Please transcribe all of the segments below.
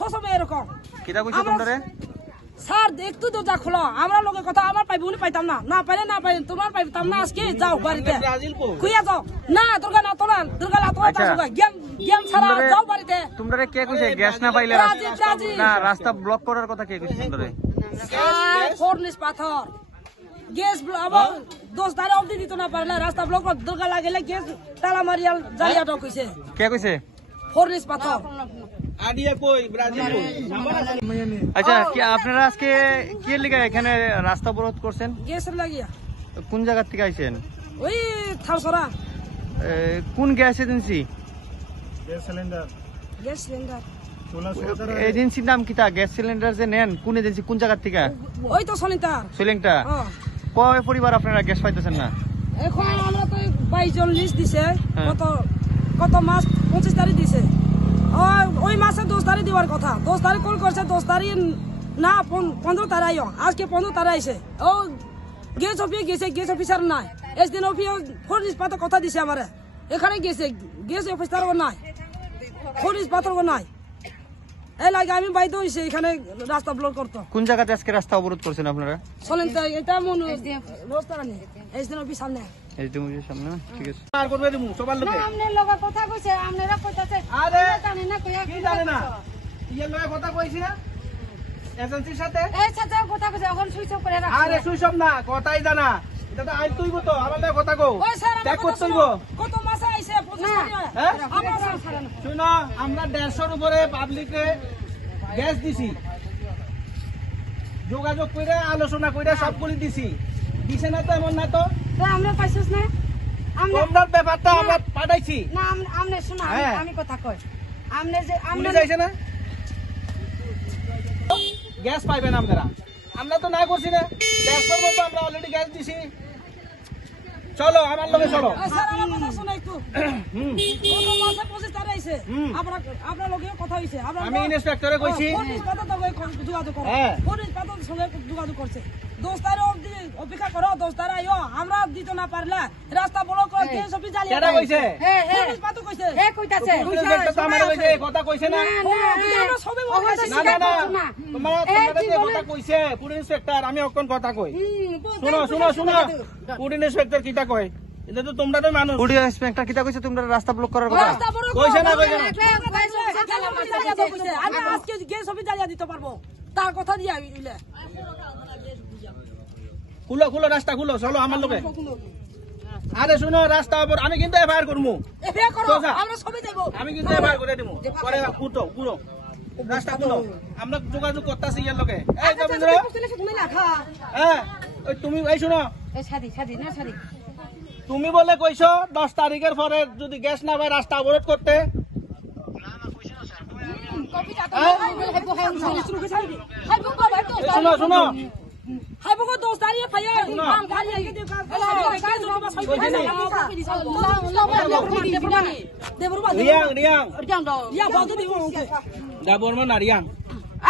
সবসময় এরকম কিটা কইছে তোমরা স্যার একটু দরজা খোলো আমরা লোকের কথা আমার পাইব উনি পাইতাম না না পাইলে না পাইলে তোমার পাইতাম না আজকে যাও বাড়িতে খুইয়া যাও না দুর্গা না তোলা জ্ঞান জ্ঞান ছাড়া যাও বাড়িতে তোমরা কে কইছে গ্যাস না পাইলে না রাস্তা ব্লক করার কথা কে কইছে তোমরা ফোরনিস পাথর গ্যাস আবার 10 তারিখ অবধি দিতে না পারলে রাস্তা ব্লক দুর্গা লাগলে গ্যাস তালা মারিয়াল জালিয়া তো কইছে কে কইছে ফোরনিস পাথর আডিয়া কই ব্রাজিল আচ্ছা কি আপনারা আজকে কি লাগা এখানে রাস্তা অবরোধ করছেন গ্যাসের লাগিয়া কোন জায়গা থেকে আইছেন ওই থালসরা কোন গ্যাস এজেন্সি গ্যাস সিলিন্ডার এজেন্সির নাম কিটা গ্যাস সিলিন্ডার যে নেন কোন এজেন্সি কোন জায়গা থেকে ওই তো সলিন্টার সিলিংটা কয় পরিবার আপনারা গ্যাস পাইতেছেন না এখন আমরা তো 22 জন লিস্ট দিছে কত মাস 25 তারিখ দিছে ওই মাসে 10 তারিখ দেওয়ার কথা 10 তারিখ কল করছে 10 তারিখ না 15 তারিখ আজকে 15 তারিখ আইছে ও গ্যাস অফিসে গেছে গ্যাস অফিসার নাই এসদিন অফিসে ফোরনিস পাথর কথা দিছে আমারে এখানে গেছে গ্যাস অফিসার নাই ফোরনিস পাথর নাই এই লাগে আমি বাইতে হইছে এখানে রাস্তা ব্লক করতে কোন জায়গাতে আজকে রাস্তা অবরোধ করছেন আপনারা সলিন্টার এটা মনে রাস্তা নেই এসদিন অফিস সামনে এসডিএমের সামনে ঠিক আছে আর করবে দিমু সবার লোকে না আমনে লগা কথা কইছে আমনেরা কইতাছে আরে জানে না কইয়া কি জানে না ইয়ে লয়ে কথা কইছি না এজেন্সির সাথে এই সাথে কথা কইছে এখন সুইচ অফ করে রাখ আরে সুইসব না কথাই জানা এটা তো আইন তুইব তো আমার লয়ে কথা কও ওই স্যার দেখ করতে হইব কত মাসে আইছে 25 তারিখ হ্যাঁ আমরা শুনো আমরা 150 উপরে পাবলিকে গ্যাস দিছি যোগাযোগ করে আলোচনা করে সবগুলি দিছি দিছে না তো এমন না তো তো আমরা পাইছস না আমনে তোমরা ব্যাপারটা আমরা পাঠাইছি না আমনে শোনা হ্যাঁ। আমি কথা কই আমনে যে আমনে পুলিশ আইছে না গ্যাস পাইবেন আপনারা আমরা তো না করছি না 150 মতো আমরা অলরেডি গ্যাস দিছি চলো আমার লগে চলো স্যার আমার কথা শুনে একটু কত মাসে 25 তারিখ আইছে আপনার লগে কথা হইছে আমি ইন্সপেক্টরে কইছি ফোরনিস পাথর তো যোগাযোগ করো হ্যাঁ। ফোরনিস পাথর সঙ্গে যোগাযোগ করছে 10 তারিখ অবধি অপেক্ষা করো 10 তারিখ আইও আমরা দিতে না পারলে রাস্তা ব্লক করে গ্যাস অফিস জ্বালিয়ে কেডা কইছে হ্যাঁ হ্যাঁ ফোরনিস পাথর কইছে এ কইতাছে পুলিশ ইন্সপেক্টর তো আমার কইছে এই কথা কইছে না আমরা সবে বলছি না না না তোমার যে কথা কইছে পুলিশ ইন্সপেক্টর আমি অকন কথা কই শুনো শুনো শুনো পুলিশ ইন্সপেক্টর কিটা কয় এটা তো তোমরা তো মানুষ পুলিশ ইন্সপেক্টর কিটা কইছে তোমরা রাস্তা ব্লক করার কথা রাস্তা ব্লক কইছে না কইছে না আমি আজকে গ্যাস অফিস জ্বালিয়ে দিতে পারবো তার কথা দিয়ে আমি দিলে খুলো খুলো রাস্তা খুলো চলো আমার লোকে আরে শুনো রাস্তা উপর আমি কিন্তু এফআইআর করমু এফআইআর করো সোজা। আমরা সবে দেব আমি কিন্তু এফআইআর করে দেবো পরে উঠো পুরো রাস্তা খুলো আমরা যোগাযোগ করতেছি ইয়ার লোকে এই গোবিন্দ্র হ্যাঁ ওই তুমি এই শুনো এ ছাদি ছাদি না ছাদি তুমি বলে কইছো 10 তারিখের পরে যদি গ্যাস না পায় রাস্তা অবরোধ করতে শুনো শুনো হাইবো 10 তারিখ ফাইয়া কাম খালি আইকে দিও রিয়াং রিয়াং ইয়া বলতে দিব ডাবর মা নারিয়াং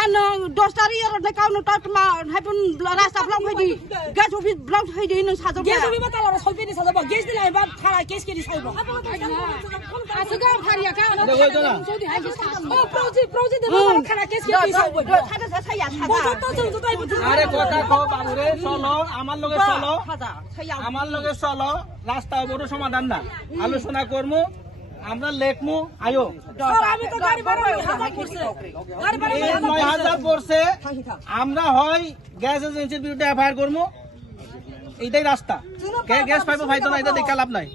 আন 10 তারিখ আর দেখাও না টটমা হাইপুন রাস্তা ব্লক হই দি গ্যাস অফিস ব্লক হই দি ন সাজো গ্যাস অফিস বাতালা সবে নি সাজা গ্যাস দিলে এবার খারা কেস কে দি সাইব আছে গা খারিয়া কা দেখো তো না ও প্রজি দেব খারা কেস কে দি সাইব সাদা ছাইয়া সাদা আরে কথা কও বাবুরে চলো আমার লগে চলো সাদা ছাইয়া আমার লগে চলো রাস্তা অবরোধ সমাধান না আলোচনা করমু আমরা লেখমু আয়ো স্যার আমি তো গাড়ি ভাড়া হাজার করছে গাড়ি ভাড়া এই 9000 পড়ছে আমরা হয় গ্যাস এজেন্সির বিরুদ্ধে এফআইআর করমু এইটাই রাস্তা গ্যাস পাইবো ভাই তো না এটা দেখা লাভ নাই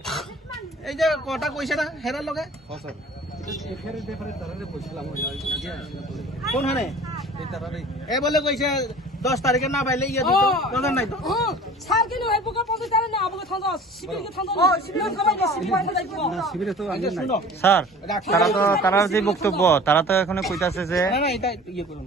এই যে কথা কইছে না হেরার লগে কোন হানে এ বলে কইছে 10 তারিখে না পাইলে ইয়া দিত দরকার নাই তো স্যার কেন হেল্প কর পৌঁছে তারে না আবগে থান্দা শিবিরকে থান্দা শিবির কবাই গেছে শিবির তো আগে শুনো স্যার তারা যে বক্তব্য তারা তো এখন কইতাছে যে না না এটা ইয়ে করুন